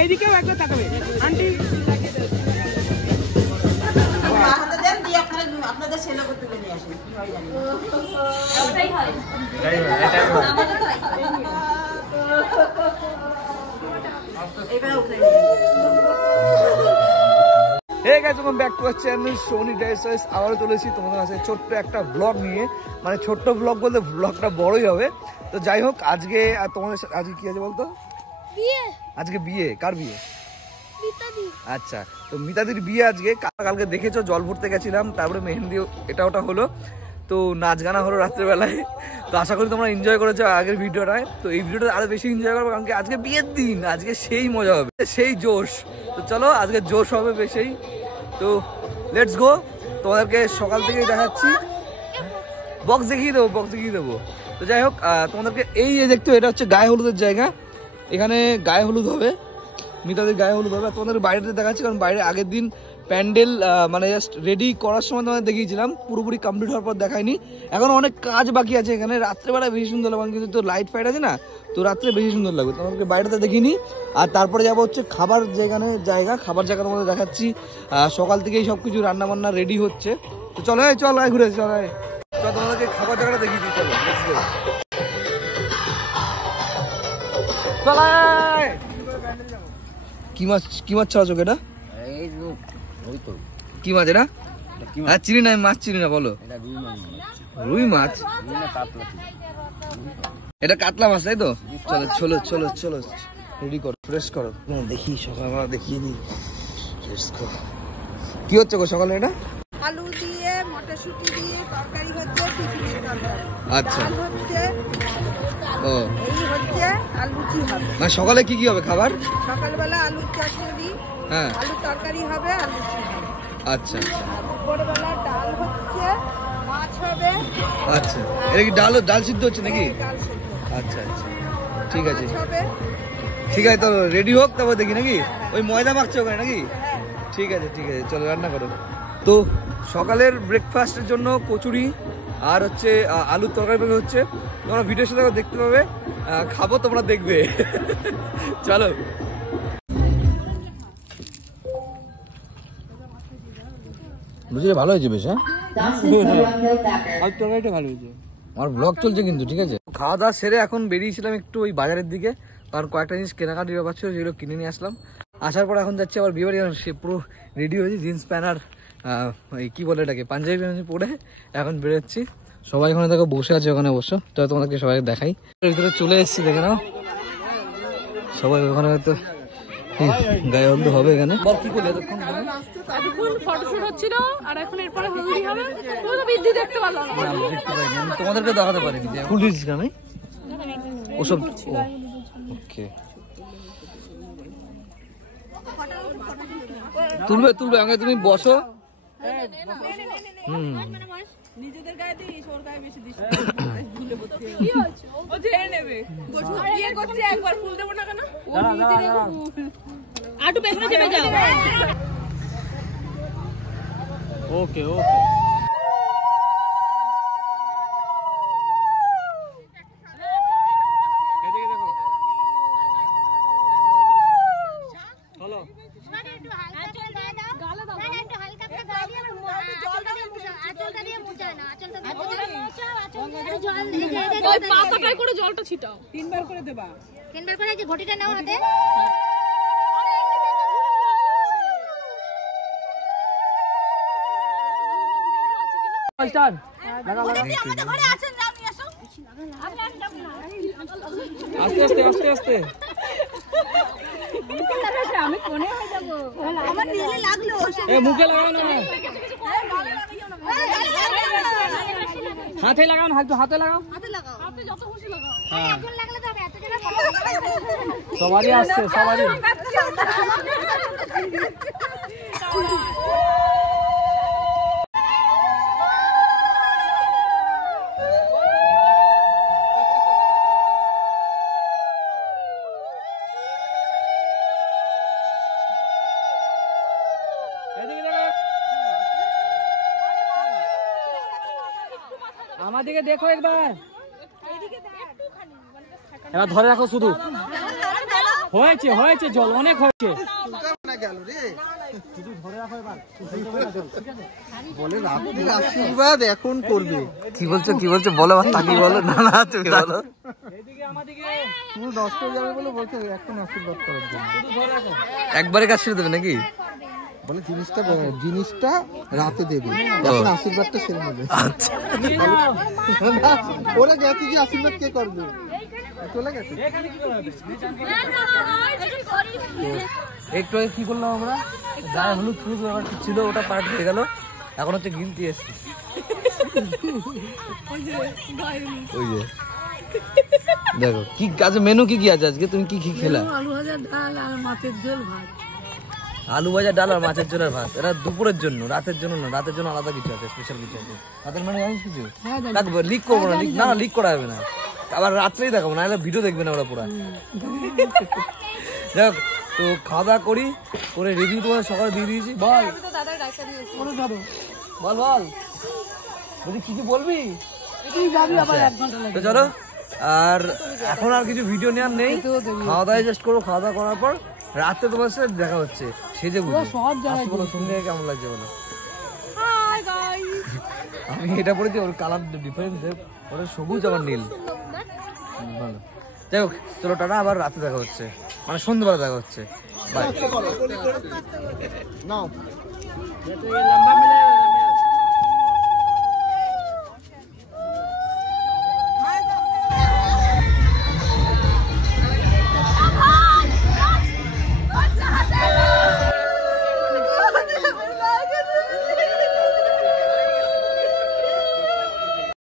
এইদিকেও একবার তাকাবে আন্টি। আপনাদের ছেলে করতে নিয়ে আসেন আবারও চলেছি তোমাদের কাছে ছোট্ট একটা ব্লগ নিয়ে, মানে ছোট্ট ব্লগ বলতে ব্লগটা বড়ই হবে। তো যাই হোক, আজকে তোমাদের আজকে কি আছে বলতো? আজকে বিয়ে। কার বিয়ে? আচ্ছা, তো মিতাদির বিয়ে আজকে। কালকে দেখেছো জল ভরতে গেছিলাম, তারপরে মেহেন্দি এটা ওটা হলো, তো নাচ গানা হলো রাত্রেবেলায়। তো আশা করি তোমরা এনজয় করেছো আগের ভিডিওটায়। তো এই ভিডিওটা আরো বেশি এনজয় করবো, কারণ কি আজকে বিয়ের দিন, আজকে সেই মজা হবে, সেই জোশ। তো চলো আজকে জোশ হবে বেশি। তো লেটস গো, তোমাদেরকে সকাল থেকেই দেখাচ্ছি। বক্স দেখিয়ে দেবো। তো যাই হোক, তোমাদেরকে এই যে দেখতে, এটা হচ্ছে গায়ে হলুদের জায়গা। এখানে গায়ে হলুদ হবে, মিতাদের গায়ে হলুদ হবে। তোমাদের বাইরেতে দেখাচ্ছি, কারণ বাইরে আগের দিন প্যান্ডেল মানে জাস্ট রেডি করার সময় তোমাদের দেখিয়েছিলাম, পুরোপুরি কমপ্লিট হওয়ার পর দেখাইনি। এখন অনেক কাজ বাকি আছে এখানে। রাত্রেবেলা বেশি সুন্দর লাগবে, কিন্তু তো লাইট ফাইট আছে না, তো রাত্রে বেশি সুন্দর লাগবে। তোমাদেরকে বাইরেতে দেখিনি। আর তারপরে যাবো হচ্ছে খাবার খাবার জায়গা তোমাদের দেখাচ্ছি। সকাল থেকেই সব কিছু রান্না বান্না রেডি হচ্ছে। তো চলো ঘুরে চলো তোমাদেরকে খাবার জায়গাটা দেখিয়ে দিই। চলো কি মাছ ছাড়া এটা? কি মাছ এটা? চিনি না, মাছ চিনি না, বলো। রুই মাছ? এটা কাতলা মাছ, তাই তো? চলো রেডি করো, ফ্রেশ করো। দেখি সকালবেলা দেখিয়ে দিই। কি হচ্ছে গো সকালে? এটা আলু দিয়ে মটরশুঁটি দিয়ে তরকারি হচ্ছে, টিফিনের তরকারি। আচ্ছা, হচ্ছে ও এই হচ্ছে আর লুচি হবে। মানে সকালে কি হবে খাবার? সকালবেলা আলুর চচ্চড়ি, হ্যাঁ, আলুর তরকারি হবে আর লুচি হবে। আচ্ছা। দুপুরবেলা ডাল হচ্ছে, মাছ হবে। আচ্ছা, এটা কি ডাল সিদ্ধ হচ্ছে নাকি? আচ্ছা, ঠিক আছে তো রেডি হোক, তারপর দেখি নাকি। ওই ময়দা মাখছে ওখানে নাকি? ঠিক আছে চলো রান্না করো। তো সকালের ব্রেকফাস্টের জন্য কচুরি আর হচ্ছে আলুর তরকারি হচ্ছে। তোমরা ভিডিওর সাথে দেখতে পাবে, খাবো, তোমরা দেখবে। চলো। বুঝলি ভালো হয়েছে বেশ। হ্যাঁ, তরকারিটা ভালো হয়েছে। আমার ব্লগ চলছে কিন্তু, ঠিক আছে। খাওয়া দাওয়া সেরে এখন বেরিয়েছিলাম একটু ওই বাজারের দিকে, কারণ কয়েকটা জিনিস কেনাকাটির ব্যাপার ছিল, যেগুলো কিনে নিয়ে আসলাম। আসার পর এখন যাচ্ছি আবার বিয়ে বাড়ি। সে পুরো রেডি হয়েছে, জিন্স প্যান্ট আর এই কি বলে এটাকে, পাঞ্জাবি পরে এখন বেরোচ্ছি। সবাই ওখানে দেখো বসে আছে, ওখানে বসো। তো তোমাদেরকে সবাই দেখাই। ভিতরে চলে এসেছি, দেখে নাও সবাই ওখানে। হয়তো গায়ে হলুদ হবে এখানে। কি করলে এতক্ষণ ফটোশুট হচ্ছিল, আর এখন এরপরে হলদি হবে। তুমি তো বৃদ্ধি দেখতে পারলাম না। দেখতে পাইনি, আমি তোমাদেরকে দেখাতে পারিনি যে ফুল দিচ্ছি আমি ওসব। ওকে, তুলবে আগে, তুমি বসো। নিজেদের গায়ে দিস, ওর গায়ে বেশি দিস। কি হচ্ছে? ও ধরে নেবে। বিয়ে করছে, একবার ফুল দেব না কেন? ও নিজে দেখো ফুল। আটু পেছনে চেপে যাও। ওকে জলটা ছিটাও, 3 বার করে দেবা। 3 বার করে। ঘটিটা নাও হাতে। আস্তে আমি কোণে হয়ে যাবো। আমার নীলে লাগলো। মুখে লাগাও না, হাতে লাগাও, হাতে লাগাও। হাতে যত খুশি লাগাও। একজন লাগলে তো হবে, এত জায়গা সবারই আসছে, সবারই। আমাদেরকে দেখো একবার, এবার ধরে রাখো শুধু। হয়েছে হয়েছে, জল অনেক হয়েছে। আশীর্বাদ এখন করবে। কি বলছো কি বলছো বলো, তাকি বলো। না না তুমি বলো। তুমি নষ্ট হয়ে যাবে বলে বলছো এখন আশীর্বাদ করার জন্য। একবারে কাজ ছেড়ে দেবে নাকি? বলে জিনিসটা রাতে দেবে, তখন আশীর্বাদটা সেরে নেবে। আচ্ছা ওরা গেছে যে আশীর্বাদ কে করবে, চলে গেছে। একটু আগে কি করলাম আমরা, গায়ে হলুদ ফুলুদ ব্যাপার ছিল, ওটা পার্ট হয়ে গেল। এখন হচ্ছে গিলতি এসছি। ওই যে দেখো কি কাজে মেনু কি কি আছে আজকে, তুমি কি কি খেলা? আলু ভাজা, ডাল আর মাছের ঝোল, ভাত। আলু ভাজা, ডাল আর মাছের ঝোল আর ভাত। এটা দুপুরের জন্য, রাতের জন্য না। রাতের জন্য আলাদা কিছু আছে, স্পেশাল কিছু আছে। রাতের মানে জানিস কিছু? লিক করবো না, না না লিক করা যাবে না। আবার রাত্রেই দেখাবো, না ভিডিও দেখবে না ওরা পুরা। যাই হোক, তো খাওয়া দাওয়া করি, করে রিভিউ তোমার সকালে দিয়ে দিয়েছি। বল বল বল, বলছি কিছু বলবি? তো চলো, আর এখন আর কিছু ভিডিও নেওয়ার নেই। খাওয়া দাওয়া জাস্ট করবো, খাওয়া দাওয়া করার পর রাতে তোমার সাথে দেখা হচ্ছে। সেজে বুঝি বলো, সঙ্গে কেমন লাগছে বলো? আমি এটা পড়েছি, ওর কালার ডিফারেন্স, ওটা সবুজ আবার নীল। ভালো, যাই হোক চলো টাটা, আবার রাতে দেখা হচ্ছে, মানে সন্ধ্যেবেলা দেখা হচ্ছে। বাই।